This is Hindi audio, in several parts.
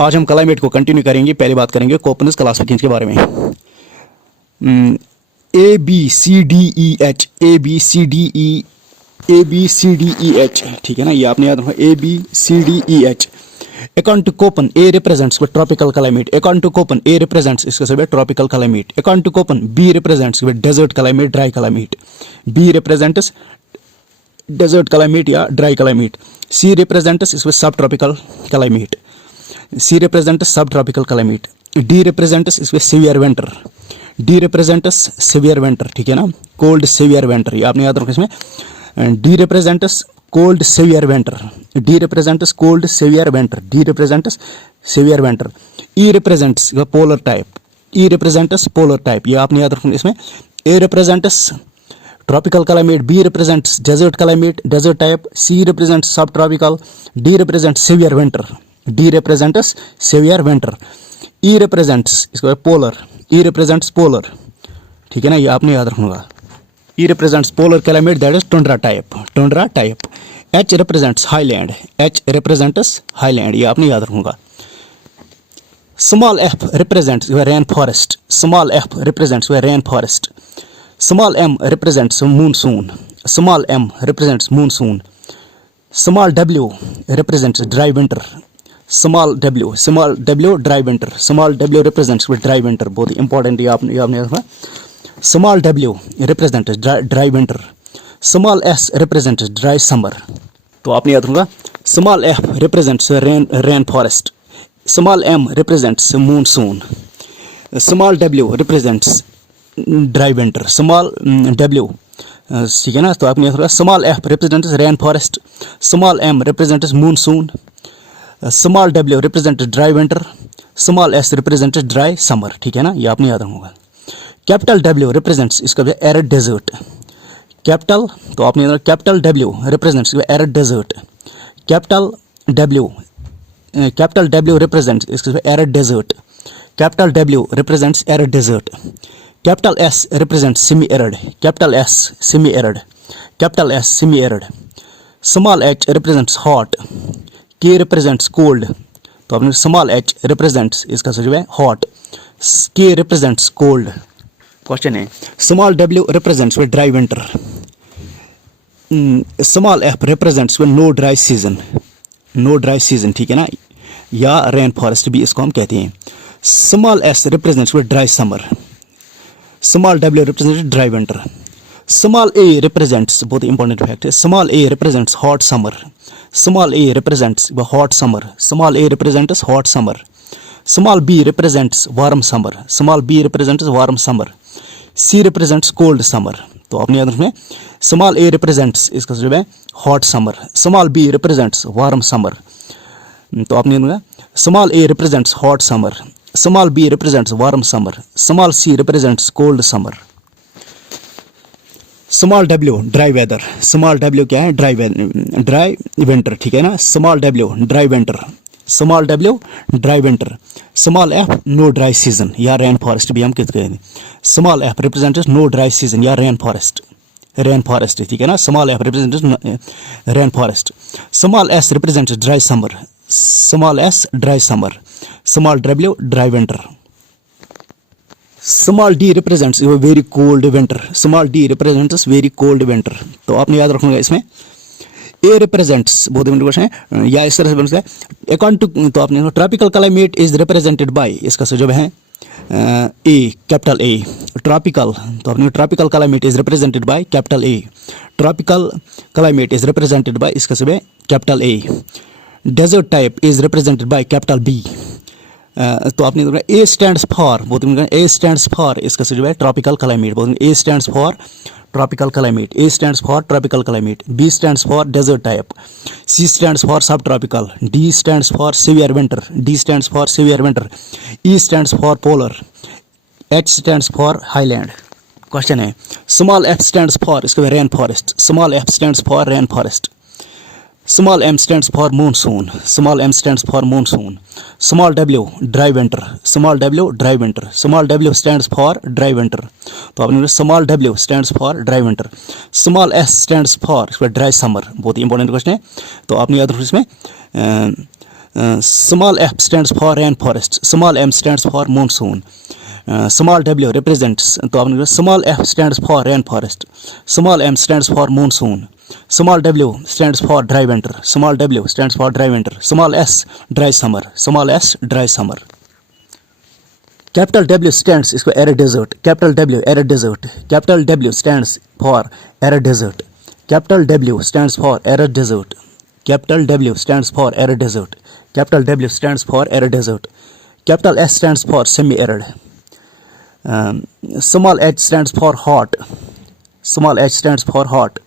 आज हम क्लाइमेट को कंटिन्यू करेंगे। पहले बात करेंगे कोपेनिकस क्लासिफिकेशन के बारे में। A B C D E H, A B C D E H, ठीक है ना, ये आपने याद रखना। A B C D E H according to Koppen A represents with tropical climate. According to Koppen A represents इसके sub tropical climate. According to Koppen B represents with desert climate, dry climate. B represents desert climate या ड्राई क्लाइमेट। सी रिप्रेजेंट्स इसमें sub tropical climate. C represents sub tropical climate. D represents इसमें severe winter. D represents severe winter, ठीक है ना, कोल्ड सीवियर विंटर, ये आपने याद रखना इसमें। D represents cold severe winter. D represents cold severe winter. D represents severe winter. E represents polar type. E represents polar type, ये आपने याद रखना इसमें। A represents tropical climate. B represents desert climate, desert type. C represents sub tropical. D represents severe winter. D represents severe winter. E represents इसको पोलर। ई रिप्रेजेंट्स पोलर, ठीक है ना, ये आपने याद रखूंगा। E represents polar climate, that is tundra type. Tundra type. H represents highland. H represents highland, ये आपने याद रखूंगा। Small F represents rain forest. Small F represents rain forest. Small m represents monsoon. Small m represents monsoon. Small w represents dry winter. Small w dry winter. Small w represents with dry winter. बहुत important, ये आपने देखा। Small w represents dry winter. Small s represents dry summer. तो आपने याद रखना। Small f represents rain forest. Small m represents monsoon. Small w represents dry winter. Small W, ठीक है ना, तो आपने थोड़ा। Small F represents rain forest. Small M represents monsoon. Small W represents dry winter. Small S represents dry summer, ठीक है ना, ये आपने याद रखूंगा। कैपिटल डब्ल्यू रिप्रेजेंट्स इसका एरिड डेजर्ट। कैपिटल, तो आपने capital W represents arid desert. Capital W represents इसका arid desert. Capital W represents arid desert. Capital S represents semi-arid. Capital S semi-arid. Capital S semi-arid. Small h represents hot. K represents cold. तो आपने small h represents इसका सही है hot. K represents cold. Question है small w represents with dry winter. Small f represents with no dry season. No dry season, ठीक है ना, या rain forest भी इसको हम कहते हैं। Small s represents with dry summer. Small w represents dry winter. Small a represents, बहुत important fact है, small a represents hot summer. Small a represents hot summer. Small a represents hot summer. Small b represents warm summer. Small b represents warm summer. C represents cold summer. तो आपने याद रखना है small a represents इसका जो है hot summer. Small b represents warm summer. तो आपने याद रखना small a represents hot summer. Small b represents warm summer. Small c represents cold summer. Small w dry weather. Small w क्या है? dry winter, ठीक है ना। Small w dry winter. Small w dry winter. Small f no dry season या rain forest भी हम कहते हैं। Small f represents no dry season या rain forest. Rain forest, ठीक है ना। Small f represents rain forest. Small s represents dry summer. Small s dry summer. Small w dry winter. Small d represents very cold winter. Small d represents very cold winter. तो आपने याद रखना इसमें A represents, बहुत इंपॉर्टेंट क्वेश्चन है या इस तरह से बनता है अकॉर्डिंग टू, तो आपने tropical climate is represented by, इसका जो है A, कैपिटल A। ट्रॉपिकल, तो आपने tropical climate is represented by capital A। Tropical climate is represented by इसका सब है capital A। Desert type is represented by capital B। तो आपने ए स्टैंड्स फॉर, बहुत ए स्टैंड्स फॉर इसका जो है ट्रॉपिकल क्लाइमेट। बहुत A stands for tropical climate. A stands for tropical climate. B stands for desert type. C stands for sub tropical. D stands for severe winter. D stands for severe winter. E stands for polar. H stands for highland. Question है स्मॉल एफ स्टैंड्स फॉर इसका rain forest. Small F stands for rain forest. Small m stands for monsoon. Small m stands for monsoon. Small w dry winter. Small w dry winter. Small w stands for dry winter. तो आपने small w stands for dry winter. Small s stands for dry summer. बहुत ही इंपॉर्टेंट क्वेश्चन है, तो आपने याद रखो इसमें Small f stands for rainforest. Small m stands for monsoon. Small w represents, तो आपने small f stands for rainforest. Small m stands for monsoon. Small w stands for dry winter. Small w stands for dry winter. Small s dry summer. Small s dry summer. Capital W stands इसको arid desert. Capital W arid desert. Capital W stands for arid desert. Capital W stands for arid desert. Capital W stands for arid desert. Capital W stands for arid desert. Capital S stands for semi-arid. Small h stands for hot. Small h stands for hot.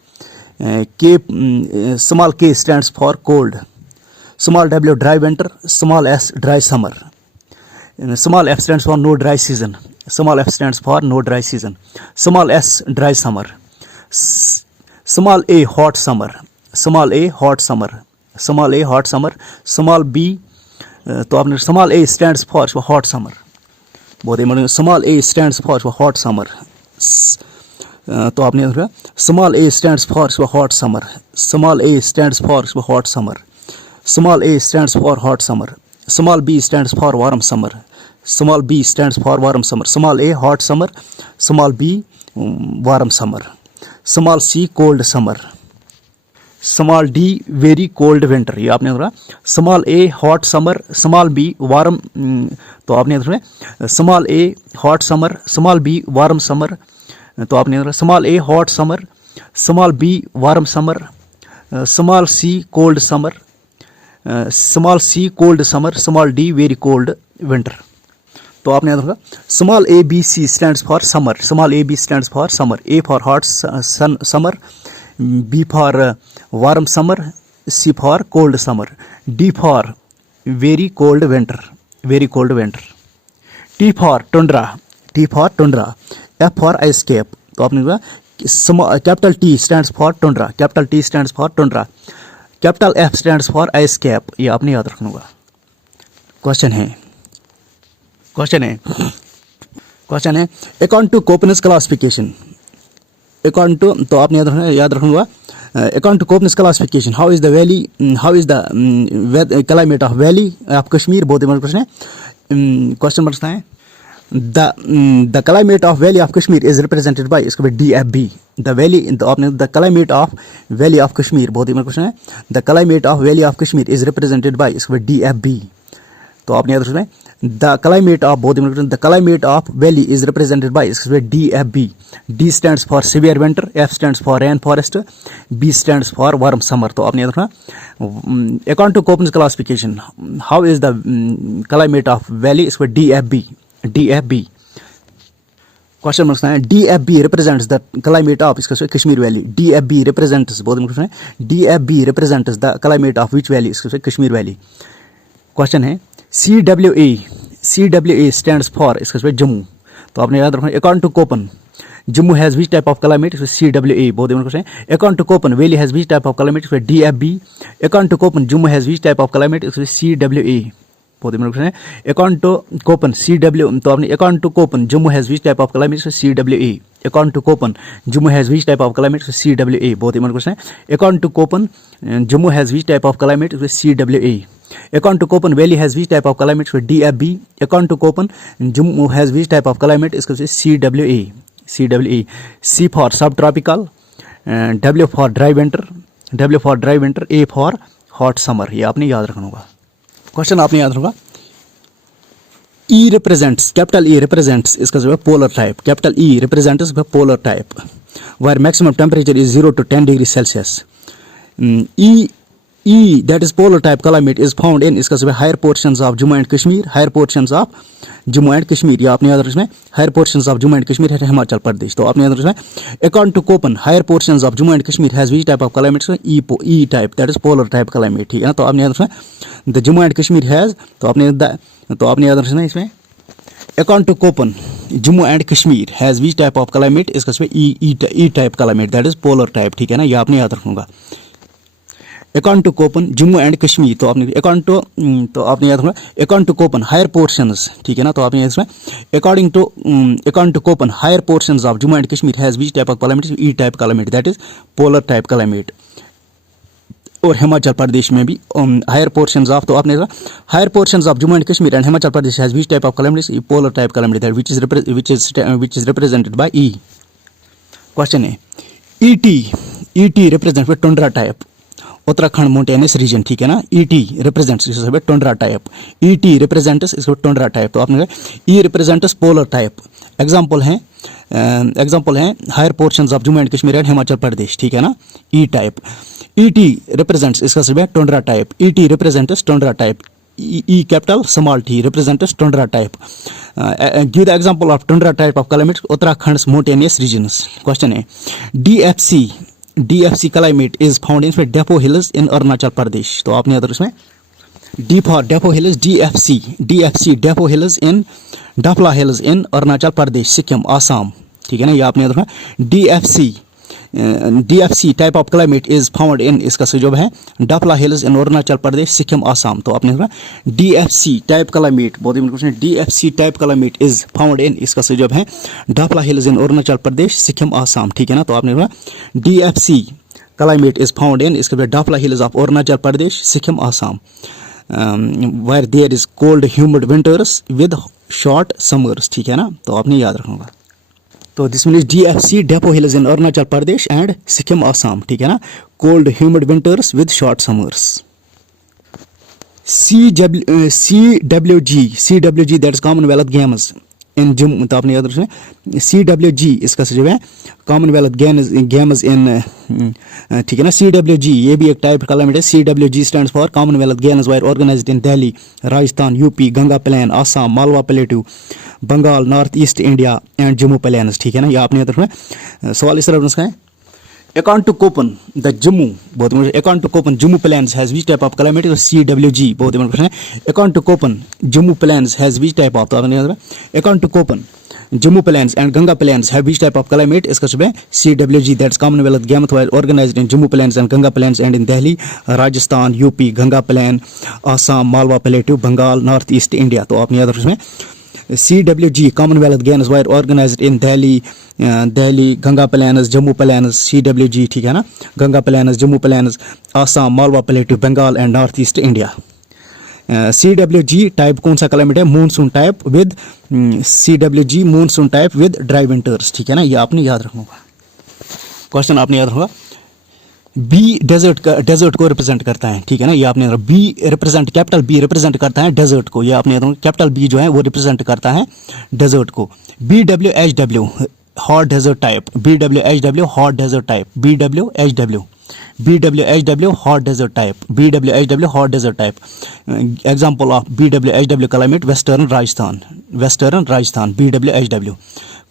Small k stands for cold. Small w dry winter. Small s dry summer. Small f stands for no dry season. Small f stands for no dry season. Small s dry summer. Small a hot summer. Small a hot summer. Small a hot summer. Small b तो आपने small a stands for hot summer. बहुत ही small a stands for hot summer. तो आपने small a stands for hot summer. Small a stands for hot summer. Small a stands for hot summer. Small b stands for warm summer. Small b stands for warm summer. Small a hot summer. Small b warm summer. Small c cold summer. Small d very cold winter. ये आपने बोला small a hot summer. Small b warm. तो आपने बोला small a hot summer. Small b warm summer. तो आपने बोला small a hot summer. Small b warm summer. Small c cold summer. Small c cold summer. Small d very cold winter. तो आपने याद रखा small a b c stands for summer. Small a b stands for summer. A for hot sun summer. B for warm summer. C for cold summer. D for very cold winter. Very cold winter. T for tundra. T for tundra. F for ice cap. तो आपने कहा capital T stands for tundra. Capital T stands for tundra. Capital F stands for ice cap. ये आपने याद रखना होगा. क्वेश्चन है according to Copernicus classification. According to तो आपने याद रखना होगा according to Copernicus classification how is the climate of valley of Kashmir. बहुत इंपॉर्टेंट क्वेश्चन है. क्वेश्चन बनता है the climate of valley of Kashmir is represented by इसको DFB. the valley तो आपने the climate of valley of Kashmir बहुत ही क्वेश्चन है. the climate of valley of Kashmir is represented by इसको DFB. तो आपने याद रखना the climate of बहुत ही the climate of valley is represented by इसको DFB. D stands for severe winter. F stands for rainforest. B stands for warm summer. तो आपने याद रखना according to Köppen classification how is the climate of valley इसको DFB. DFB. क्वेश्चन बनता है DFB represents the climate of इसका कश्मीर वैली. DFB represents बहुत क्वेश्चन है DFB represents the climate of which valley इसका कश्मीर वैली. क्वेश्चन है CWA stands for इसका जम्मू. तो आपने याद रखना according to Koppen Jammu has which type of climate CWA. बहुत क्वेश्चन है according to Koppen valley has which type of climate DFB. According to Koppen Jammu has which type of climate CWA. बहुत क्वेश्चन है अकॉर्डिंग टू कोपन CW. तो आपने according to Koppen Jammu has which type of climate CWA. According to Koppen Jammu has which type of climate CWA. बहुत क्वेश्चन है according to Koppen Jammu has which type of climate CWA. According to Koppen valley has which type of climate DFB. According to Koppen Jammu has which type of climate इसका CWA. C for sub tropical. W for dry winter. A for hot summer. ये आपने याद रखना होगा. क्वेश्चन आपने याद रखा E represents capital E represents इसका जो है polar type. Capital E represents polar type where maximum temperature is 0 to 10 degrees Celsius. E that is polar type climate is found in इसका जो है higher portions of Jammu and Kashmir. higher portions of Jammu and Kashmir. ये आपने याद रखना है higher portions of Jammu and Kashmir है हिमाचल प्रदेश. तो आपने याद रखना है according to Köppen higher portions of Jammu and Kashmir has which type of climate E type that is polar type climate. ठीक है ना. तो आपने याद रखना है the Jammu and Kashmir has तो आपने याद रखना है इसमें according to Köppen Jammu and Kashmir has which type of climate इसका E type climate that is polar type. ठीक है ना. ये आपने याद रखूंगा. According to Koppen Jammu and Kashmir. तो आपने आपने याद रखना according to Koppen higher portions. ठीक है ना. तो आपने याद रखना according to Koppen higher portions of Jammu and Kashmir has which type of climate E type climate that is polar type climate. और हिमाचल प्रदेश में भी हायर पोर्शंस ऑफ, तो आपने higher portions of Jammu and Kashmir and Himachal Pradesh has which type of calamities, polar type calamity that which is represented by E. Question है ET represents with tundra type, Uttarakhand mountainous region, ठीक है ना. ET represents इसका sub tundra type, ET represents इसका टुंड्रा टाइप, तो आपने E represents polar type. Example हैं higher portions of Jammu and Kashmir and Himachal Pradesh, ठीक है ना. E type. ET represents इसका sub tundra type, ET represents tundra type. E capital small t represents tundra type. Give the example of tundra type of climate Uttarakhand's mountainous regions. Question है DFC climate is found in Depot Hills in Arunachal Pradesh. तो आपने अगर उसमें D for Depot Hills, DFC Depot Hills in Dapla Hills in Arunachal Pradesh, Sikkim, Assam, ठीक है ना. ये आपने अगर DFC type of climate is found in, इसका सुजोब है डफला हिल्स इन अरुणाचल प्रदेश, सिक्किम, आसाम. तो आपने DFC टाइप क्लाइमेट, बहुत ही क्वेश्चन है. DFC type climate is found in, इसका सुजोब है डफला हिल्स इन अरुणाचल प्रदेश, सिक्किम, आसाम, ठीक है ना. तो आपने DFC climate is found in, इसके बाद Dafla hills of Arunachal Pradesh, Sikkim, Assam, where there is cold humid winters with short summers, ठीक है ना. तो आपने याद रखना होगा. तो दिस मीन इज DFC डेपो hills in Arunachal Pradesh and Sikkim, Assam, ठीक है ना. Cold humid winters with short summers. CWG that is Commonwealth Games in Jammu, तो आपने याद रखना. CWG इसका जो है कॉमनवेल्थ गेम्स इन, ठीक है ना. CWG ये भी एक टाइप क्लाइमेट है. CWG stands for Commonwealth Games were organised in Delhi, Rajasthan, UP, Ganga plain, Assam, Malwa plateau, Bengal, north east India and Jammu plains, ठीक है ना. ये आपने याद रखना. सवाल इस तरह का है. According to Köppen, the Jammu, बहुत important. According to Köppen, Jammu Plains has which type of climate? CWG, बहुत important question है. According to Köppen, Jammu Plains has which type of? तो आपने याद रखना. According to Köppen, Jammu Plains and Ganga Plains have which type of climate? इसका सब है CWG, that's Commonwealth Games were organized in Jammu Plains and Ganga Plains and in Delhi, Rajasthan, UP, Ganga Plain, Assam, Malwa Plateau, Bengal, North East India. तो आपने याद रखना. CWG Commonwealth Games were organized in Delhi, Ganga Plains, Jammu Plains, CWG, ठीक है ना. Ganga Plains, Jammu Plains, Assam, Malwa Plateau, Bengal and North East India. CWG type कौन सा क्लाइमेट है? Monsoon type with CWG monsoon type with dry winters, ठीक है ना. ये आपने याद रखना होगा. क्वेश्चन आपने याद रखना. बी डेजर्ट को रिप्रेजेंट करता है, ठीक है ना. ये आपने कैपिटल बी रिप्रेजेंट करता है डेजर्ट को. ये आपने कैपिटल बी जो है वो रिप्रेजेंट करता है डेजर्ट को. BWHW hot desert type, BWHW hot desert type, BWHW hot desert type, BWHW hot desert type. Example of BWHW climate western Rajasthan, BWHW.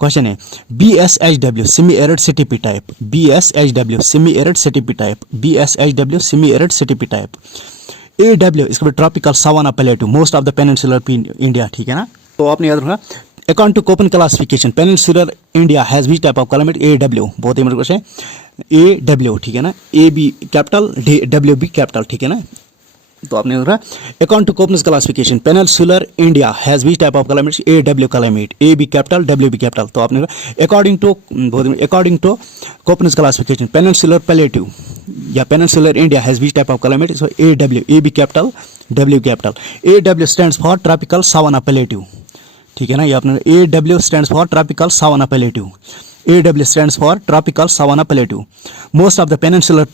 Question है BSHW सेमी एरिड सिटीपी टाइप, BSHW सेमी एरिड सिटीपी टाइप, BSHW सेमी एरिड सिटीपी टाइप. AW इसका tropical savanna plateau, most of the peninsular India, ठीक है ना. तो आपने याद रखना. According to Koppen classification peninsular India has which type of climate? AW, बहुत ही क्वेश्चन है. AW, ठीक है ना. AB कैपिटल, WB कैपिटल, ठीक है ना. तो आपने according to Koppen's classification peninsular India has which type of climate? AW climate, AB capital, WB capital. तो आपने according to Koppen's classification peninsular plateau या peninsular India has which type of climate? So AW, AB capital, W capital. AW stands for tropical savanna plateau, ठीक है ना. ये आपने AW stands for tropical savanna plateau. AW stands for tropical savanna plateau. Most of the peninsular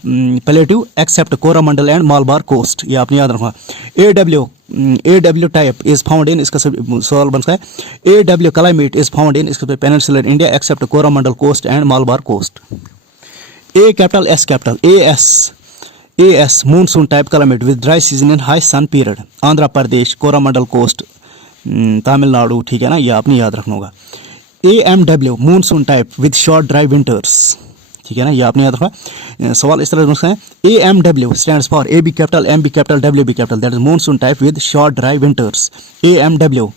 plateau except Coromandel and Malabar coast. ये आपने याद रखना. AW type is found in, इसका सवाल बन सकता है. AW climate is found in इसका peninsular India except Coromandel coast and Malabar coast. A capital, S capital, AS monsoon type climate with dry season and high sun period. Andhra Pradesh, Coromandel coast, Tamil Nadu, ठीक है ना. ये आपने याद रखना होगा. AMW monsoon type with short dry winters, ठीक है ना. ये आपने याद रखा. सवाल इस तरह से है. AMW stands for AB capital, MB capital, WB capital, that is monsoon type with short dry winters. AMW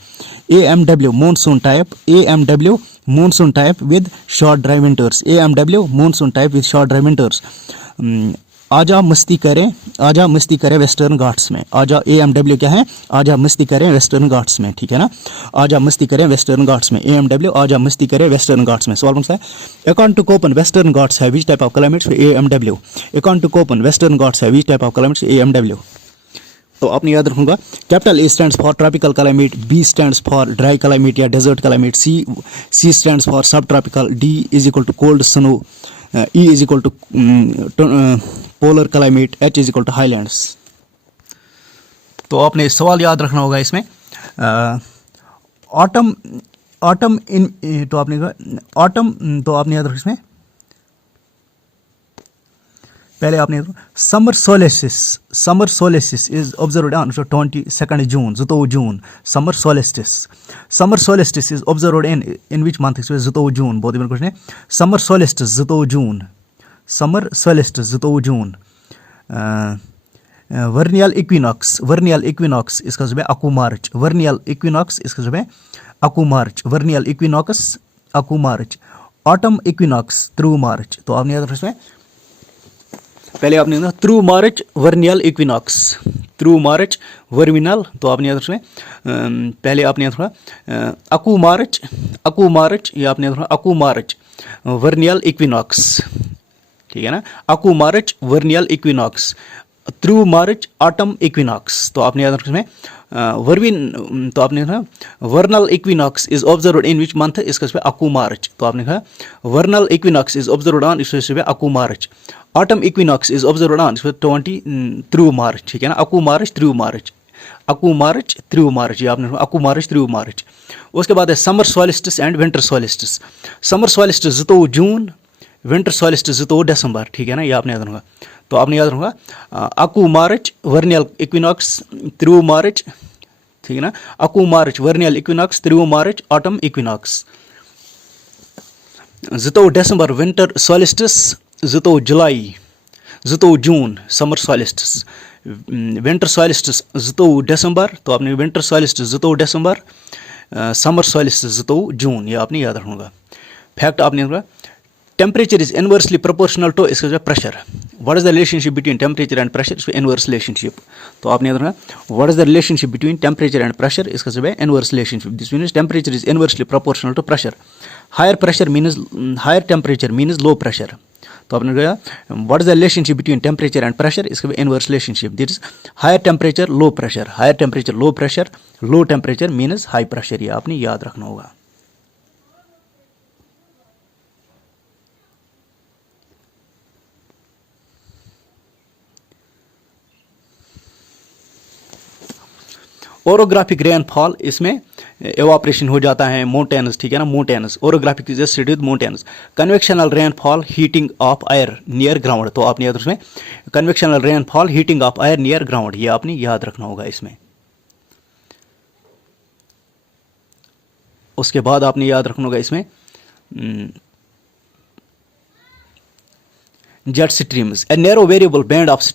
monsoon type, AMW monsoon type with short dry winters, AMW monsoon type with short dry winters. आजा मस्ती करें वेस्टर्न घाट्स में। आजा AMW क्या है, आजा मस्ती करें वेस्टर्न घाट्स में, ठीक है ना। आजा मस्ती करें वेस्टर्न घाट्स में, AMW आजा मस्ती करें वेस्टर्न घाट्स में। सवाल कौन सा है, according to Koppen western Ghats है which type of climates AMW। According to Koppen western Ghats है which type of climates AMW। तो आपने याद रखूंगा, capital A stands for tropical climate, B stands for dry climate या desert climate, C stands for sub tropical, D is equal to cold snow, E is equal to polar climate, H is equal to highlands. तो आपने सवाल याद रखना होगा इसमें, ऑटम इन, तो आपने ऑटम, तो आपने याद रखना इसमें पहले आपने summer solstice is observed on 22 June, 22 June. Summer solstice is observed in which month, 22 जून। बहुत इंपॉर्टेंट क्वेश्चन है, summer solstice 22 June, summer solstice 22 जून। वर्नियल इक्विनॉक्स इसका जवाब है अकु मार्च, वर्नियल इक्विनॉक्स इसका जवाब है अकु March, vernal equinox अकु March. Autumn equinox through मार्च। तो आपने याद रखना इसमें पहले आपने थ्रू मार्च वर्नियल इक्विनॉक्स, थ्रू मार्च वर्मिनल। तो आपने याद रखना पहले आपने याद रखना अकु मार्च, ये आपने याद रखना अकु मार्च वर्नियल इक्विनॉक्स, ठीक है ना। अकु March vernal equinox, through March autumn equinox. तो आपने याद रखना वर्विन, तो आपने कहा vernal equinox is observed in which month, इसका जवाब अकु मार्च। तो आपने कहा vernal equinox is observed on, इसका जवाब अकु March. Autumn equinox is observed on 20 through March, ठीक है ना। अकु मार्च थ्रू मार्च, अकु मार्च थ्रू मार्च, ये आपने अकु मार्च थ्रू मार्च। उसके बाद है summer solstice and winter solstice. Summer solstice 22 June, winter solstice 22 दिसंबर, ठीक है ना, ये आपने याद रखा। तो आपने याद रखा अकु March vernal equinox through March, ठीक है ना। अकु March vernal equinox through March autumn equinox. 22 December winter solstice, 22 July, 22 June summer solstice, winter solstice 22 December. तो आपने winter solstice 22 December, summer solstice 22 June, ये आपने याद रखूंगा। फैक्ट आपने रखा temperature is inversely proportional to, इसका pressure. What is the relationship between temperature and pressure, इसमें इनवर्स रिलेशनशिप। तो आपने याद रखना what is the relationship between temperature and pressure, इसका जवाब है inverse relationship. This means temperature is inversely proportional to pressure. Higher pressure means higher temperature means low pressure. तो आपने कहा what is the relationship between temperature and pressure, इसका inverse relationship. That is higher temperature low pressure, higher temperature low pressure, low temperature means high pressure, ये आपने याद रखना होगा। ओरोग्राफिक रेनफॉल, इसमें एवापरेशन हो जाता है माउंटेन्स, ठीक है ना, mountains. Orographic is just with mountains. Convectional rainfall heating of air near ground. तो आपने याद रखना convectional rainfall heating of air near ground, ये आपने याद रखना होगा इसमें। उसके बाद आपने याद रखना होगा इसमें jet streams. A narrow variable band of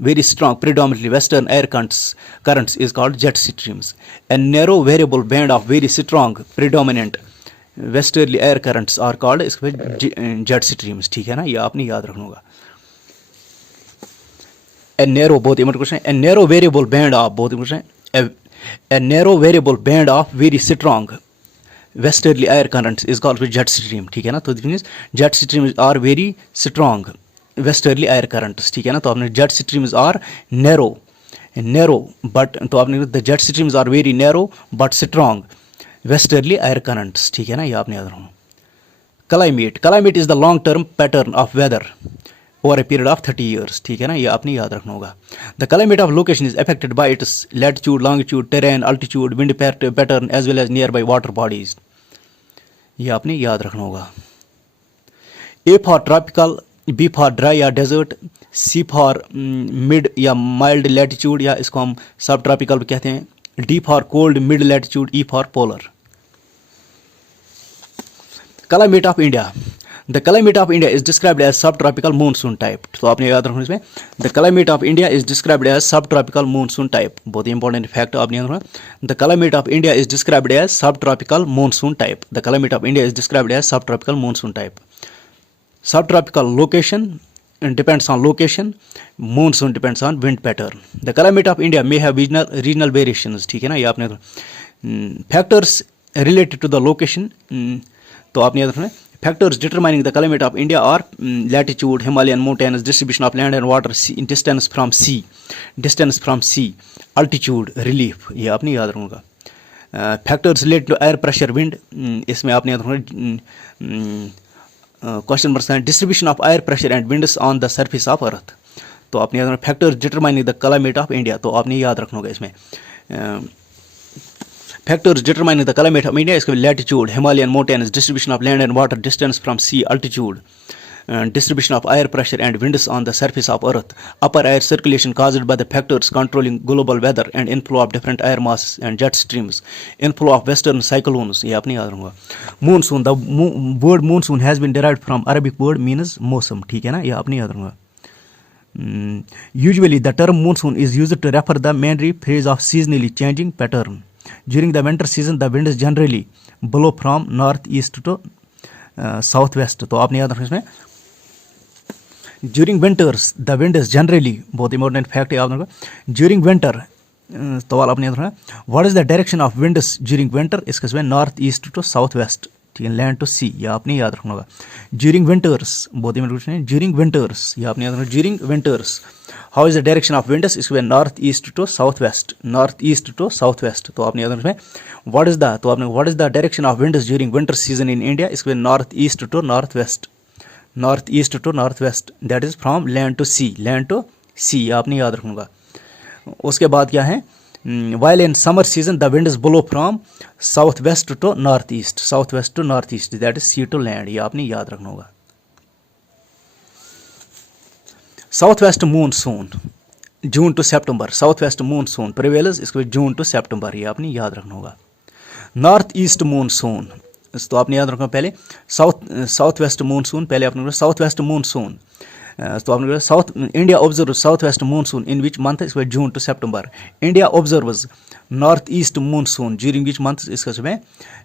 very strong, predominantly western air currents is called jet streams. A narrow variable band of very strong, predominant westerly air currents are called jet streams, ठीक है ना, ये आपने याद रखना होगा। A narrow, बहुत इंपॉर्टेंट क्वेश्चन है। A narrow variable band of, बहुत इंपॉर्टेंट है। A narrow variable band of very strong westerly air currents is called jet stream, ठीक है ना। तो jet streams are very strong westerly air currents, ठीक है ना। तो आपने jet streams are narrow but, तो आपने the jet streams are very narrow but strong westerly air currents, ठीक है ना, ये आपने याद रखना। Climate is the long term pattern of weather over a period of 30 years, ठीक है ना, ये आपने याद रखना होगा। The climate of location is affected by its latitude, longitude, terrain, altitude, wind pattern as well as nearby water bodies, ये आपने याद रखना होगा। A for tropical, B for dry या डेजर्ट, सी फॉर मिड या माइल्ड लैटिट्यूड या इसको हम सब ट्रॉपिकल भी कहते हैं, D for cold mid latitude, E for polar. Climate of India, the climate of India is described as sub tropical monsoon type. तो आपने याद रखना इसमें the climate of India is described as sub tropical monsoon type, बहुत इंपॉर्टेंट फैक्ट आपने याद रखना। The climate of India is described as sub tropical monsoon type, the climate of India is described as sub tropical monsoon type. Sub tropical location depends on location, monsoon depends on wind pattern. The climate of India may have regional variations. ठीक है ना, ये आपने factors related to the location, तो आपने याद रखना है factors determining the climate of India are latitude, Himalayan mountains, distribution of land and water, distance from sea, altitude, relief, ये आपने याद रखूँगा. Factors related to air pressure wind, इसमें आपने याद रखना question number distribution of air pressure and winds on the surface of earth, तो आपने याद रखना factors determining the climate of India, तो आपने याद रखना होगा इसमें factors determining the climate of India, इसके latitude, Himalayan mountains, distribution of land and water, distance from sea, altitude, distribution of air pressure and winds on the surface of earth, upper air circulation caused by the factors controlling global weather and inflow of different air masses and jet streams, inflow of western cyclones, ये आपने याद रखूँगा. Monsoon, the word monsoon has been derived from Arabic word means मौसम, ठीक है ना, ये आपने याद रखूँगा. Usually the term monsoon is used to refer the Mandarin phrase of seasonally changing pattern. During the winter season the winds generally blow from northeast to southwest, तो आपने याद रखना इसमें during winters the wind is generally, बहुत इंपॉर्टेंट फैक्ट है याद रखना. ड्यूरिंग विंटर तो आपने याद रखना what is the direction of winds during winter, इसका इसमें north east to south west, ठीक है, लैंड टू सी, ये आपने याद रखना होगा. ड्यूरिंग विंटर्स बहुत इंपॉर्टेंट है, ड्यूरिंग विंटर्स ये आपने याद रखना. During winters how is the direction of winds, इसके north east to south west, north east to south west, तो आपने याद रखना व्हाट इज द, तो आपने what is the direction of winds during winter season in India, इसके north east to north west, north east to north west, that is from land to C, land to sea, आपने याद रखूँगा. उसके बाद क्या है, while in summer season the winds blow from south west to north east, south west to north east, that is sea to land, ये आपने याद रखना होगा. South west monsoon June to September, south west monsoon prevails, इसको जून टू सितंबर, ये आपने याद रखना होगा. नॉर्थ ईस्ट मूनसून, तो आपने याद रखना पहले साउथ वेस्ट मूनसून, पहले आपने साउथ वेस्ट मूनसून, तो आपने south India observe south west monsoon in which month, इसमें June to September. India observes north east monsoon during which month, इसका समय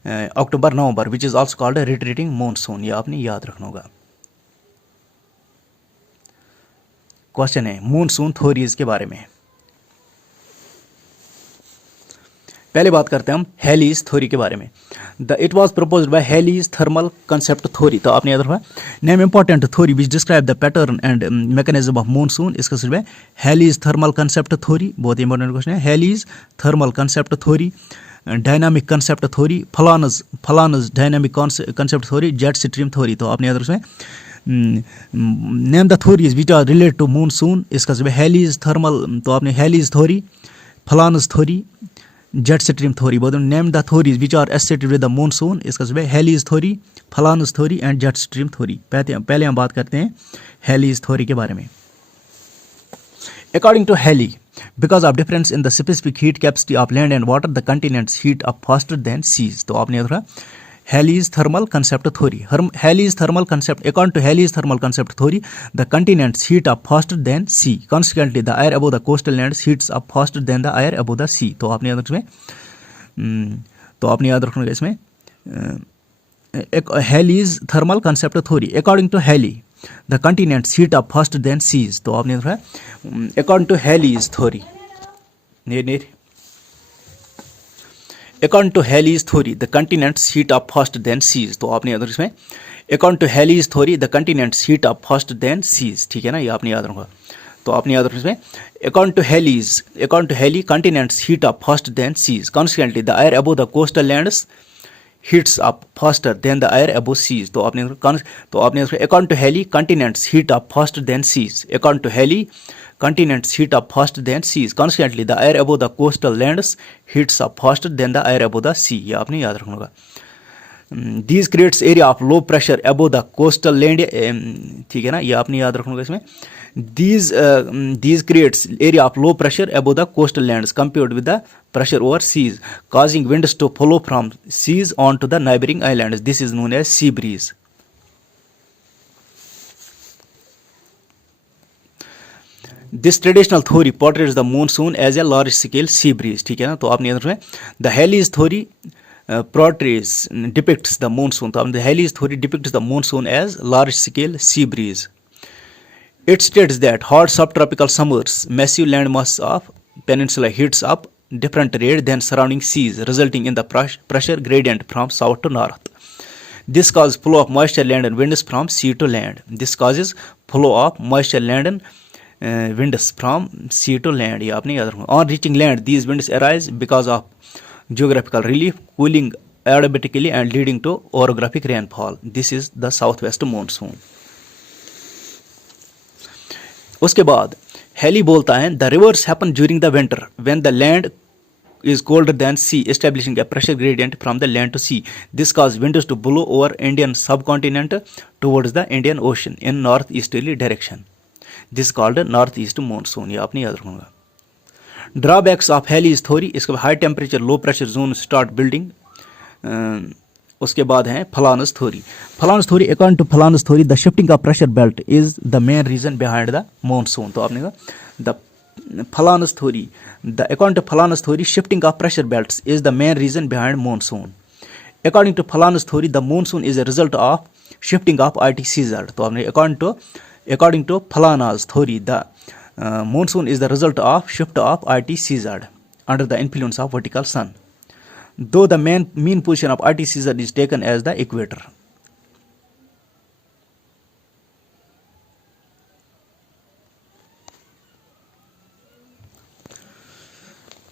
अक्टूबर नवंबर, which is also called retreating monsoon, ये आपने याद रखना होगा. क्वेश्चन है मूनसून थ्योरीज के बारे में. पहले बात करते हैं हम हेलीज थ्योरी के बारे में. It was proposed by Halley's thermal concept theory, तो आपने याद रखा name important theory which describe the pattern and mechanism of monsoon, इसका सिर्फ है हेलीज थर्मल कंसेप्ट थ्योरी, बहुत इंपॉर्टेंट क्वेश्चन है. Halley's thermal concept theory, dynamic concept theory, Flohn's dynamic concept theory, jet stream theory, तो आपने याद रखा name the theories which are related to monsoon, इसका सिर्फ हेलीज थर्मल, तो आपने हेलीज theory, Flohn's theory, jet stream theory, बोलते name the theories which are associated with the monsoon, इसका सब है Halley's theory, Flohn's theory and jet stream theory. पहले हम बात करते हैं हेलीज थ्योरी के बारे में. According to Halley, because of difference in the specific heat capacity of land and water the continents heat up faster than seas, तो आपने याद रखा Halley's thermal concept theory. Halley's thermal concept, according to Halley's thermal concept theory the continents heat up faster than sea, consequently the air above the coastal lands heats up faster than the air above the sea, तो आपने याद रखना तो आपने याद रखना इसमें Halley's thermal concept theory. According to Halley the continents heat up faster than seas, तो आपने रखा according to Halley's theory, according to Halley's theory the continents heat up faster than seas, तो आपने याद रखा इसमें according to Halley's theory the continents heat up faster than seas, ठीक है ना, ये आपने याद रखा. तो आपने याद रखना इसमें according to Halley continents heat up faster than seas, consequently the air above the coastal lands heats up faster than the air above seas, तो आपने according to Halley continents heat up faster than seas, according to Halley continents heat up faster than seas, consequently the air above the coastal lands heats up faster than the air above the sea, ये आपने याद रखना होगा. These creates area of low pressure above the coastal land, ठीक है ना, ये आपने याद रखना होगा इसमें. These creates area of low pressure above the coastal lands compared with the pressure over seas, causing winds to flow from seas onto the neighboring islands. This is known as sea breeze. This traditional theory portrays the monsoon as a large scale sea breeze, ठीक है ना, तो आपने याद रखना the Halley's theory depicts the monsoon, तो the Halley's theory depicts the monsoon as large scale sea breeze. It states that hot subtropical summers, massive land mass of peninsula heats up different rate than surrounding seas, resulting in the pressure gradient from south to north. This causes flow of moisture land and winds from sea to land. This causes flow of moisture land and winds from sea to land. ये आपने याद रखना. On reaching land, these winds arise because of geographical relief, cooling adiabatically and leading to orographic rainfall. This is the southwest monsoon. उसके बाद हेली बोलता है the reverse happen during the winter when the land is colder than sea, establishing a pressure gradient from the land to sea. This causes winds to blow over Indian subcontinent towards the Indian Ocean in northeasterly direction. This is called northeast monsoon. ये आपने याद रखना. Drawbacks of Halley is theory. इसके बाद high temperature, low pressure zone start building. उसके बाद है Flohn's theory. Flohn's theory, according to Flohn's theory the shifting of pressure belt is the main reason behind the monsoon. तो आपने कहा the Flohn's theory, the according to Flohn's theory shifting of pressure belts is the main reason behind monsoon. According to Flohn's theory the monsoon is a result of shifting of ITCZ. तो आपने according to Flohn's theory the monsoon is the result of shift of ITCZ under the influence of vertical sun. Though the mean position of ITCZ is taken as the equator.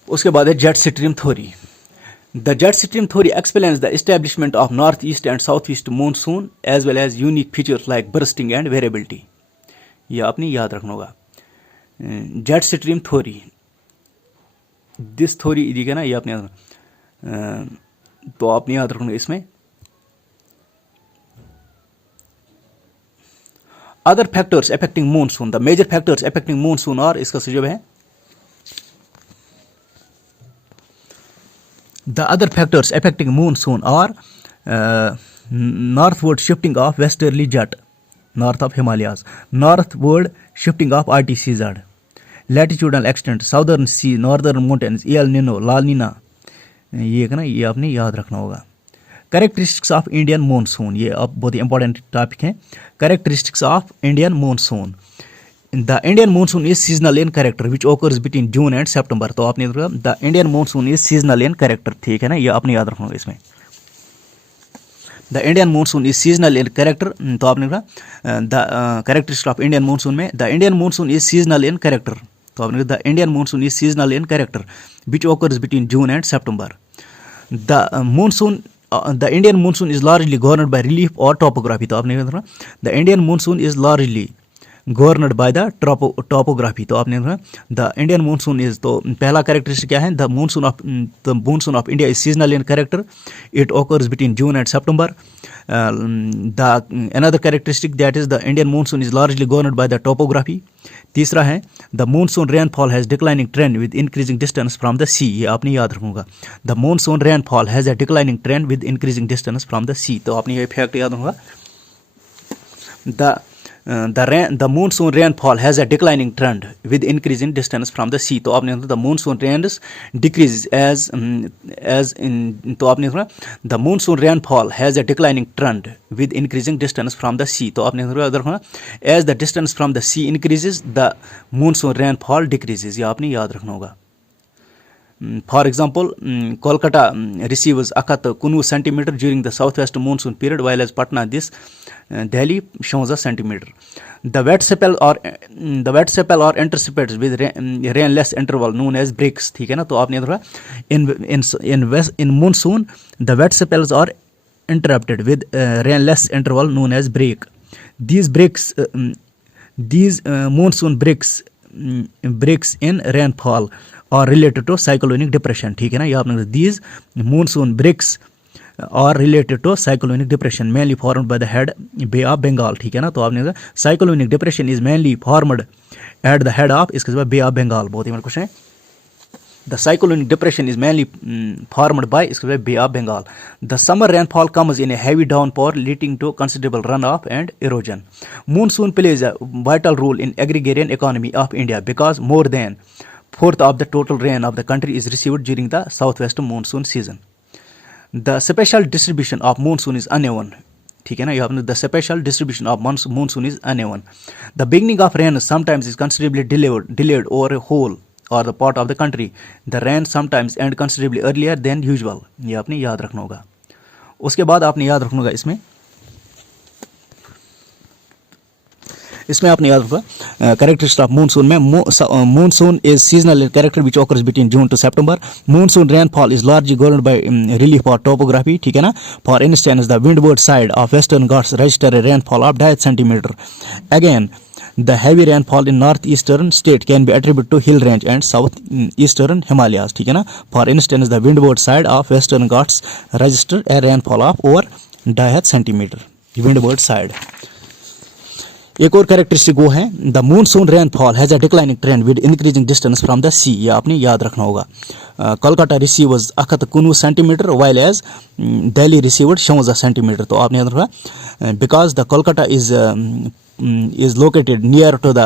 उसके बाद है jet stream theory. The jet stream theory explains the establishment of northeast and southeast monsoon as well as unique features like bursting and variability. ये आपने याद रखना होगा. Jet stream theory, this theory ठीक है ना, ये आपने याद रखना. तो आपने याद रखना इसमें other factors affecting monsoon. The major factors affecting monsoon और इसका सुझाव है the other factors affecting monsoon और northward shifting of westerly jet north of Himalayas, northward shifting of ITCZ, latitudinal extent, southern sea, northern mountains, El Nino, La Neena. ये ना, ये आपने याद रखना होगा. कैरेक्टरिस्टिक्स ऑफ इंडियन मॉनसून, ये अब बहुत ही इंपॉर्टेंट टॉपिक है. Characteristics of Indian monsoon. The Indian monsoon is seasonal in character which occurs between June and September. तो आपने the Indian monsoon is seasonal in character, ठीक है ना, ये आपने याद रखना होगा इसमें. The Indian monsoon is seasonal in character. तो आपने कहा the characteristics of Indian monsoon में the Indian monsoon is seasonal in character. तो आपने the Indian monsoon is seasonal in character which occurs between June and September. The Indian monsoon is largely governed by relief or topography. तो आपने कहा the Indian monsoon is largely governed by the topography. तो आपने कहा the Indian monsoon is, तो पहला कैरेक्टरिस्टिक क्या है, the monsoon of India is seasonal in character. It occurs between June and September. Another characteristic that is the Indian monsoon is largely governed by the topography. तीसरा है the monsoon rainfall has declining trend with increasing distance from the sea. ये आपने याद रखूंगा. The monsoon rainfall has a declining trend with increasing distance from the sea. तो आपने ये फैक्ट याद रखूंगा. The monsoon rainfall has a declining trend with increasing distance from the sea. तो आपने the monsoon rains decreases as in, तो आपने the monsoon rainfall has a declining trend with increasing distance from the sea. तो आपने रखना as the distance from the sea increases the monsoon rainfall decreases. ये आपने याद रखना होगा. For example, Kolkata receives 19 centimeter during the southwest monsoon period, while as Patna this Delhi shows a centimeter. The wet spell or intercepts with rainless interval known as breaks. ठीक है ना, तो आपने देखा in monsoon the wet spells are interrupted with rainless interval known as break. These monsoon breaks in rainfall are related to cyclonic depression. ठीक है ना, ये आपने these monsoon breaks are related to cyclonic depression mainly formed by the head Bay of Bengal. ठीक है ना, तो आपने cyclonic depression is mainly formed at the head of, इसके बाद Bay of Bengal. बहुत ही बड़ा क्वेश्चन है. The cyclonic depression is mainly formed by, इसके बाद Bay of Bengal. The summer rainfall comes in a heavy downpour leading to considerable runoff and erosion. Monsoon plays a vital role in agrarian economy of India because more than fourth of the total rain of the country is received during the southwest monsoon season. The spatial distribution of monsoon is uneven. ठीक है ना, यहाँ the special distribution of monsoon is uneven. The beginning of rain sometimes is considerably delayed over a whole or the part of the country. The rain sometimes end considerably earlier than usual, ये आपने याद रखना होगा। उसके बाद आपने याद रखना होगा इसमें आपने याद रखा कैरेक्टरिस्टिक्स ऑफ मानसून में monsoon is seasonal character which occurs between June to September. Monsoon rainfall is largely governed by relief और टोपोग्राफी, ठीक है ना। For instance the windward side of western Ghats register a rainfall of 2.5 centimetre. Again the heavy rainfall in northeastern state can be attributed to hill range and southeastern Himalayas, ठीक है ना। For instance, the windward side of western Ghats register a rainfall of over 2.5 centimetre, windward side। एक और कैरेक्टरिस्टिक वो है the monsoon rainfall has a declining trend with increasing distance from the sea, ये आपने याद रखना होगा। Kolkata receivers 119 centimetre while as Delhi received 56 centimetre, तो आपने याद रखा because the Kolkata is located near to the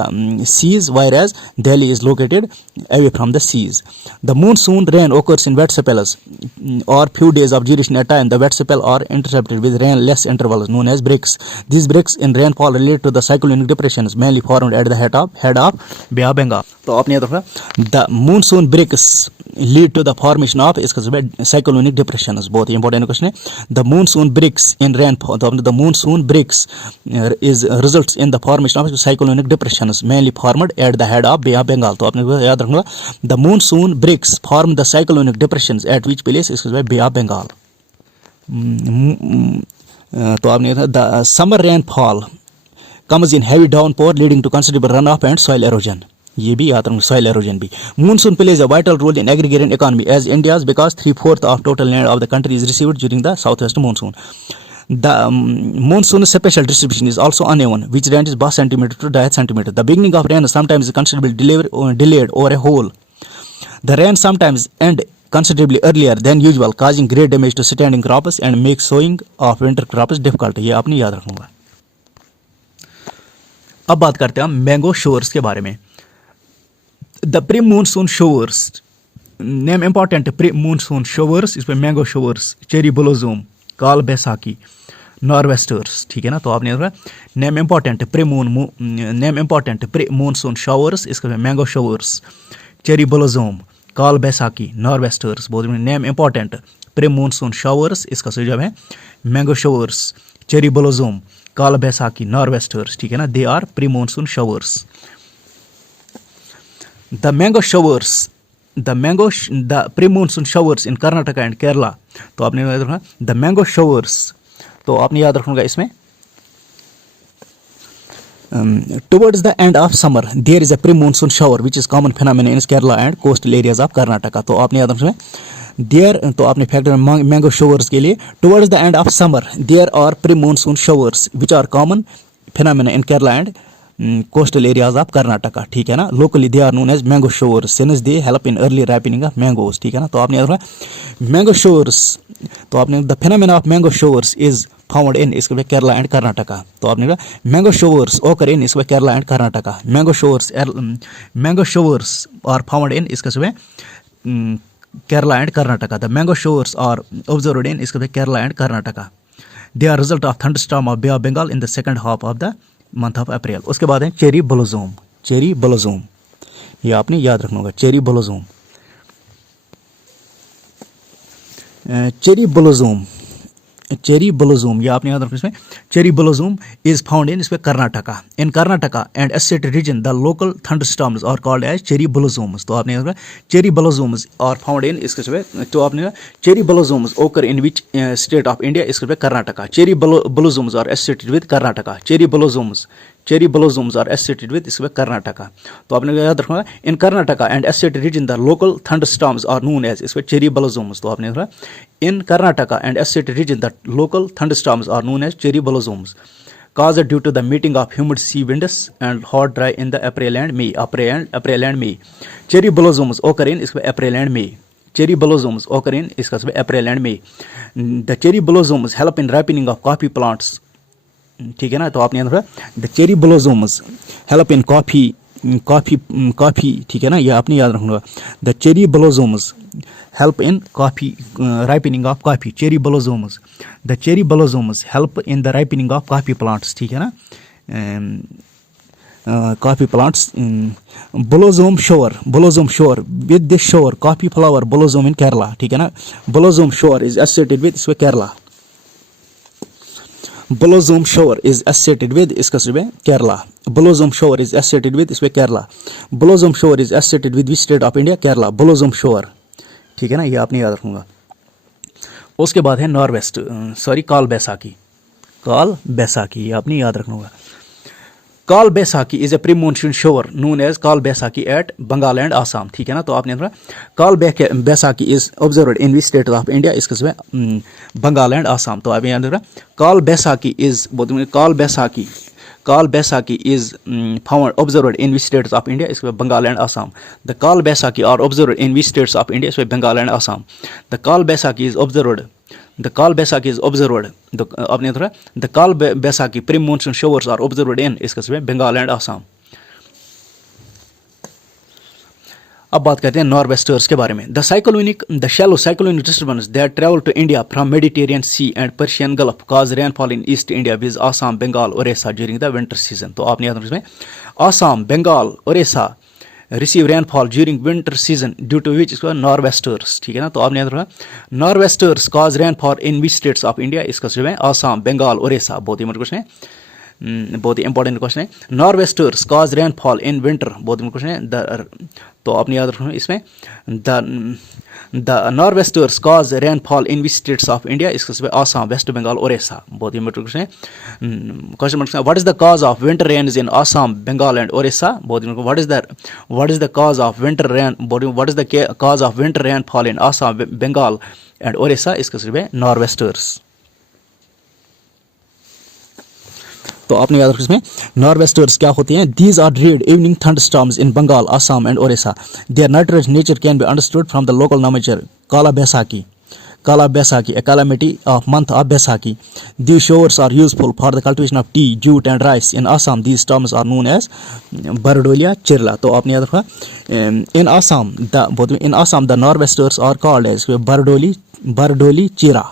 seas, whereas Delhi is located away from the seas. The monsoon rain occurs in wet spells or few days of duration at a time. The wet spells are intercepted with rain less intervals known as breaks. These breaks in rainfall relate to the cyclonic depressions mainly formed at the head of Bay of Bengal. तो आपने याद रखा the monsoon breaks lead to the formation of इसका cyclonic depressions, बहुत ही important क्वेश्चन है। The monsoon breaks in rainfall, the monsoon breaks is results in the formation of cyclonic depressions mainly formed at the head of Bay of Bengal, तो आपने याद रखना the monsoon breaks form the cyclonic depressions at which place इसका Bay of Bengal। तो आपने the summer rainfall comes in heavy downpour leading to considerable runoff and soil erosion, ये भी याद रखना, सॉइल एरोजन भी। Monsoon plays a vital role in agrarian economy as India's because 3/4 of total land of the country is received during the south west monsoon. The monsoon special distribution is also uneven which range 12 centimetre to 2.5 centimetre. The beginning of rain sometimes is considerably delayed over a whole. The rain sometimes end considerably earlier than usual causing great damage to standing crops and make sowing of winter crops difficult, ये आपने याद रखना होगा। अब बात करते हैं हम मैंगो शोवर्स के बारे में। The pre-monsoon showers, name important pre-monsoon showers, इस पर मैंगो शोवर्स, चेरी ब्लोसम, काल बैसाखी, नॉर्वेस्टर्स, ठीक है ना। तो आपने नेम इंपॉर्टेंट pre-monsoon showers, इसका मैंगो शोवर्स, चेरी ब्लोसम, काल बैसाखी, नॉर्वेस्टर्स, बहुत नेम इंपॉर्टेंट pre-monsoon showers, इसका सुझाव है मैंगो शोवर्स, चेरी ब्लोसम, काल बैसाखी, नॉर्वेस्टर्स, ठीक है ना। They are pre-monsoon showers। The pre-monsoon showers in Karnataka and Kerala, तो आपने याद रखना the mango showers, तो आपने याद रखना इसमें towards the end of summer there is a pre-monsoon shower which is common phenomenon in Kerala and coastal areas of Karnataka, तो आपने याद रखना there, तो आपने फैक्टर mango showers के लिए towards the end of summer there are pre-monsoon showers which are common phenomena in Kerala and coastal areas of Karnataka, ठीक है ना। locally they are known as mango showers since they help in early ripening of mangoes, ठीक है ना। तो आपने याद रखना mango showers, तो आपने the phenomena of mango showers is found in इसके Kerala and Karnataka, तो आपने mango showers occur in इसके Kerala and Karnataka। mango showers are found in इसके Kerala and Karnataka। the mango showers are observed in इसके Kerala and Karnataka। they are result of thunderstorm of Bay of Bengal in the second half of the month of April. उसके बाद है चेरी ब्लोसम, ये आपने याद रखना होगा चेरी ब्लोसम, ये आपने याद रखना इसमें cherry blossom is found in इसमें Karnataka. In Karnataka and associated region the local thunderstorms are called as cherry blossoms, तो आपने याद रखना cherry blossoms are found in इसके, तो आपने cherry blossoms occur in which state of India इसके Karnataka. Cherry blossoms are associated with Karnataka, cherry blossoms are associated with इसके कर्नाटका, तो आपने याद रखना in Karnataka and associated region the local thunderstorms are known as इसके चेरी ब्लोसम्स, तो आपने in Karnataka and associated region the local thunderstorms are known as cherry blossoms caused due to the meeting of humid sea winds and hot dry in the April and May। cherry blossoms occur in April and May। cherry blossoms occur in April and May। the cherry blossoms help in ripening of coffee plants, ठीक है ना। तो आपने the cherry blossoms help in coffee coffee ठीक है ना, ये आपने याद रखना होगा। The cherry blossoms help in coffee ripening of coffee, cherry blossoms, the cherry blossoms help in the ripening of coffee plants, ठीक है ना, coffee plants. Blossom shower with this shower coffee flower blossom in Kerala, ठीक है ना, blossom shower is associated with इसमें Kerala, blossom shower is associated with इसका इसमें Kerala, blossom shower is associated with इसमें Kerala, blossom shower is associated with which state of India? Kerala, blossom shower, ठीक है ना, ये आपने याद रखूंगा। उसके बाद है नॉर्वेस्ट काल बैसाखी, काल बैसाखी ये आपने याद रखना होगा। Kal Baisakhi is a pre monsoon shower known as Kal Baisakhi at Bengal and Assam, ठीक है ना, तो आपने Kal Baisakhi is observed in which state of India, इसका इसमें बंगाल एंड आसाम, तो आपने याद रखना काल Baisakhi is Kal Baisakhi is found observed in which states of India, इसमें Bengal and Assam. The Kal Baisakhi are observed in which states of India, इसमें Bengal and Assam. The Kal Baisakhi is observed, the Kal Baisakhi is observed, आपने थोड़ा the Kal Baisakhi pre-monsoon showers are observed in इसका इसमें बंगाल एंड आसाम। अब बात करते हैं नॉर्वेस्टर्स के बारे में। The shallow cyclonic disturbance that travel to India from Mediterranean sea and Persian gulf cause rainfall in east India viz Assam Bengal Odisha during the winter season, तो आपने याद रखना इसमें Assam Bengal Odisha receive rainfall during winter season due to which इसका नॉर्वेस्टर्स, ठीक है ना, तो आपने याद रखना norwesters cause rainfall in which states of India, इसका जो है आसाम बंगाल ओडिशा, बहुत ही इंपॉर्टेंट क्वेश्चन है, बहुत ही इंपॉर्टेंट क्वेश्चन है। Norwesters cause rainfall in winter, बहुत इंपॉर्टेंट क्वेश्चन है, तो आपने याद रखना इसमें the norwesters cause rainfall in which states of India, इसका जो है आसाम वेस्ट बंगाल ओडिशा, बहुत ही इंपॉर्टेंट क्वेश्चन है। Question what is the cause of winter rains in Assam Bengal and Odisha, बहुत ही what is the cause of winter rain, what is the cause of winter rainfall in Assam Bengal and Odisha, इसका जो है नॉर्वेस्टर्स, तो आपने याद रखना इसमें नॉर्वेस्टर्स क्या होते हैं। These are dread evening thunderstorms in Bengal Assam and Odisha, their nature can be understood from the local nomenclature Kala Baisakhi, a calamity of month of Baisakhi. These showers are useful for the cultivation of tea, jute and rice. In Assam, these storms are known as Bardolia Chirla. तो आपने याद रखा in Assam the nor'westers are called as Bardoli Chira.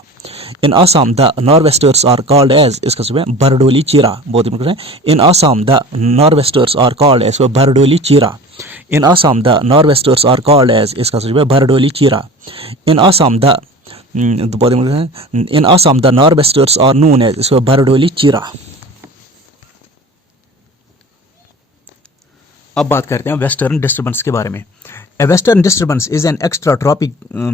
In Assam the nor'westers are called as इसका सब है Bardoli Chira, बहुत इंपॉर्टेंट है। In Assam the nor'westers are called as Bardoli Chira. In Assam the nor'westers are called as इसका सब है Bardoli Chira. In Assam the nor'westers are known as इसको Bardoli Chira. अब बात करते हैं वेस्टर्न डिस्टर्बेंस के बारे में। A western disturbance is an extra tropic,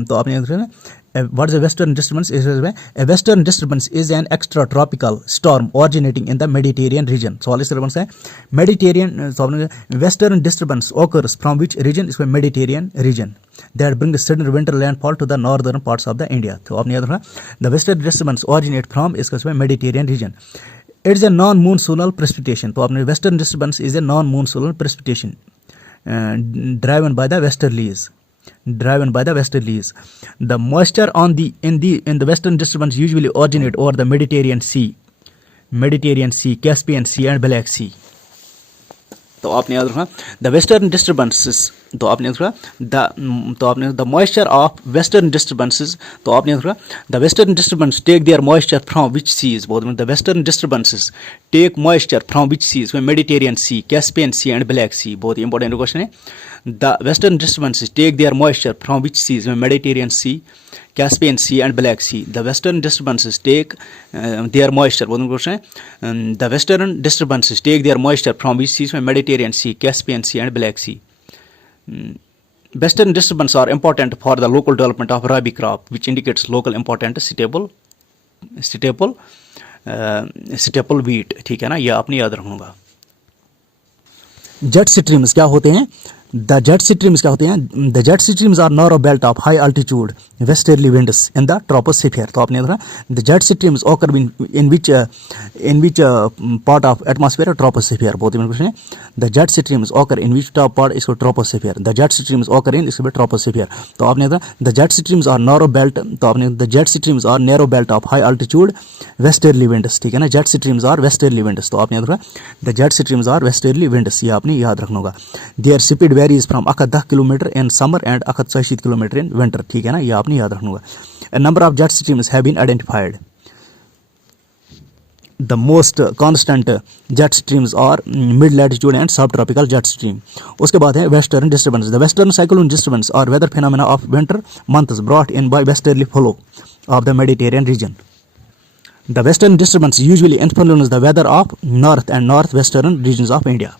तो आपने what is a western disturbance, a western disturbance is an extra tropical storm originating in the Mediterranean region, सवाल इस तरह है Mediterranean western disturbance occurs from which region, इसमें Mediterranean region that bring sudden winter landfall to the northern parts of the India, तो आपने याद रखना the western disturbance originate from इसका Mediterranean region. It is a non-monsoonal precipitation, तो आपने western disturbance is a non-monsoonal precipitation driven by the westerlies. The moisture in the western disturbance usually originate over the Mediterranean Sea, Caspian Sea and Black Sea. तो आपने याद रखना द वेस्टर्न डिस्टर्बेंसेस, तो आपने याद रखना the moisture of western disturbances, तो आपने याद रखना the western disturbance take their moisture from which seas, बहुत the western disturbances take moisture from which seas, Mediterranean sea, Caspian sea and black sea, बहुत ही इंपॉर्टेंट क्वेश्चन है। The western disturbances take their moisture from which seas, Mediterranean sea, Caspian Sea and Black Sea. The western disturbances take their moisture, बहुत क्वेश्चन है। The western disturbances take their moisture from which seas, Mediterranean Sea, Caspian Sea and Black Sea. Western disturbances are important for the local development of rabi crop, which indicates local important staple wheat, ठीक है ना, यह आपने याद रखूंगा। जेट स्ट्रीम्स क्या होते हैं, द जेट स्ट्रीम्स क्या होते हैं? The jet streams are narrow belt of high altitude westerly winds in the troposphere. तो आपने देखा the jet streams occur in which part of atmosphere? Troposphere. बहुत ही क्वेश्चन है। The jet streams occur in which top part? इसको troposphere. The jet streams occur in इसके ट्रोपोस्फीयर। तो आपने देखा the jet streams are narrow belt. तो आपने the jet streams are narrow belt of high altitude westerly winds. ठीक है ना, jet streams are westerly winds. तो आपने देखा the jet streams are westerly winds, ये आपने याद रखना होगा। Their speed varies from 10 kilometre in summer and 140 kilometre in winter. ठीक है ना, ये आपने याद रखना होगा। A number of jet streams have been identified. The most constant jet streams are mid latitude and subtropical jet stream. उसके बाद है western disturbance. The western cyclone disturbance are weather phenomena of winter months brought in by westerly flow of the Mediterranean region. The western disturbance usually influence the weather of north and northwestern regions of India.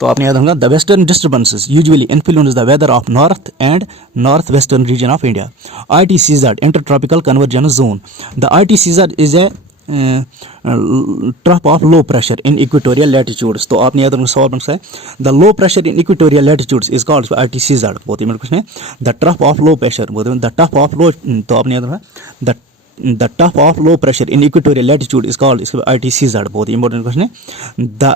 तो आपने याद रखना the western disturbances usually influence the weather of north and north western region of India. ITCZ intertropical convergence zone. The ITCZ is a trough of low pressure in equatorial latitudes. तो आपने याद रखना सवाल बनता है the low pressure in equatorial latitudes is called ITCZ। बहुत ही क्वेश्चन है। The trough of low pressure, the trough of low, तो आपने याद रखना the trough of low pressure in equatorial latitude is called ITCZ। बहुत ही इंपॉर्टेंट क्वेश्चन है। The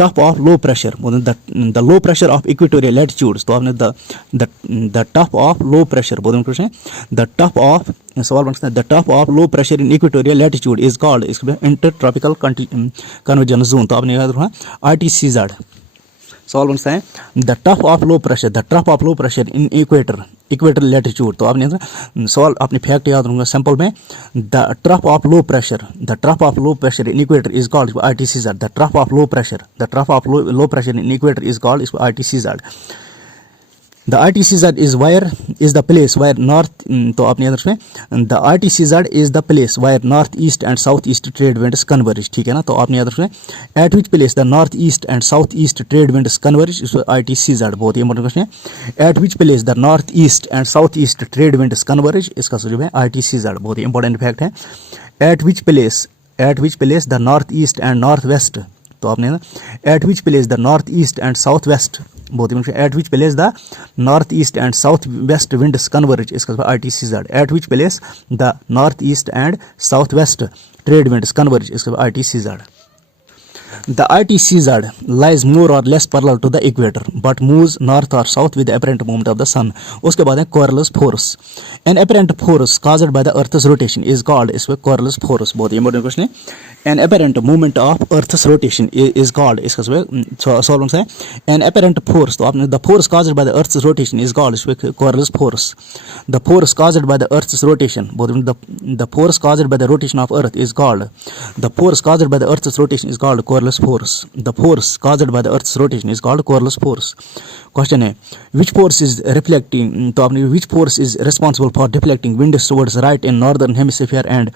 trough of low pressure, the low pressure of equatorial latitudes. तो आपने the trough of low pressure, बहुत इंपॉर्टेंट क्वेश्चन है। द टफ ऑफ, सवाल बनता है the trough of low pressure in equatorial latitude is called inter tropical convergence zone. तो आपने याद रखना ITCZ। सवाल बनता है the trough of low pressure in equator latitude. तो आपने सवाल अपने फैक्ट याद रखूंगा सिंपल में the trough of low pressure in equator is called ITCZ। The trough of low pressure in equator is called ITCZ। The ITCZ is the place where north, तो आपने याद रखें the ITCZ is the place where northeast and southeast trade winds converge। ठीक है ना, तो आपने याद रखें at which place the northeast and southeast trade winds converge is ITCZ। बहुत ही इंपॉर्टेंट क्वेश्चन है। at which place the northeast and southeast trade winds converge, इसका जवाब है ITCZ। बहुत ही इंपॉर्टेंट फैक्ट है। at which place the northeast and northwest, तो आपने ना at which place the northeast and southwest, बहुत ही at which place the northeast and southwest winds converge, इसका ITCZ। at which place the northeast and southwest trade winds converge, इसका ITCZ। The ITCZ lies more or less parallel to the equator but moves north or south with the apparent movement of the sun। उसके बाद है Coriolis force। An apparent force caused by the earth's rotation is called, इसमें Coriolis force। बहुत ही इंपॉर्टेंट क्वेश्चन है। An apparent movement of earth's rotation is called, इसका सॉल्व है an apparent force। तो आपने the force caused by the earth's rotation is called, इसमें Coriolis force। The force caused by the earth's rotation, the force caused by the rotation of earth is called, the force caused by the earth's rotation is called Coriolis force। The force caused by the earth's rotation is called Coriolis force। Question है which force is reflecting, तो आपने which force is responsible for deflecting winds towards right in northern hemisphere and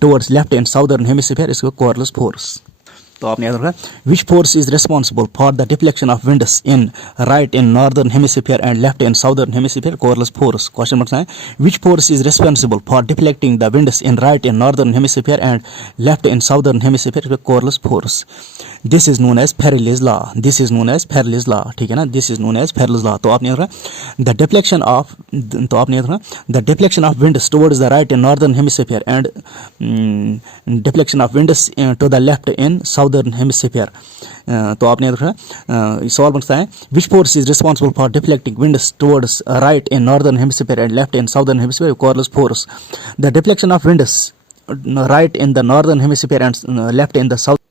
towards left in southern hemisphere, इसको Coriolis force। तो आपने याद रखा which force is responsible for the deflection of winds in right in northern hemisphere and left in southern hemisphere, Coriolis force। Question बनता है which force is responsible for deflecting the winds in right in northern hemisphere and left in southern hemisphere, Coriolis force। This is known as Faraday's law। This is known as Faraday's law। ठीक है ना, this is known as Faraday's law। तो आपने याद रखा the deflection of, तो आपने याद रखा the deflection of winds towards the right in northern hemisphere and deflection of winds to the left in southern hemisphere। तो आपने याद रखा सवाल बनता है which force is responsible for deflecting winds towards right in northern hemisphere and left in southern hemisphere, Coriolis force। The deflection of winds right in the northern hemisphere and left in the south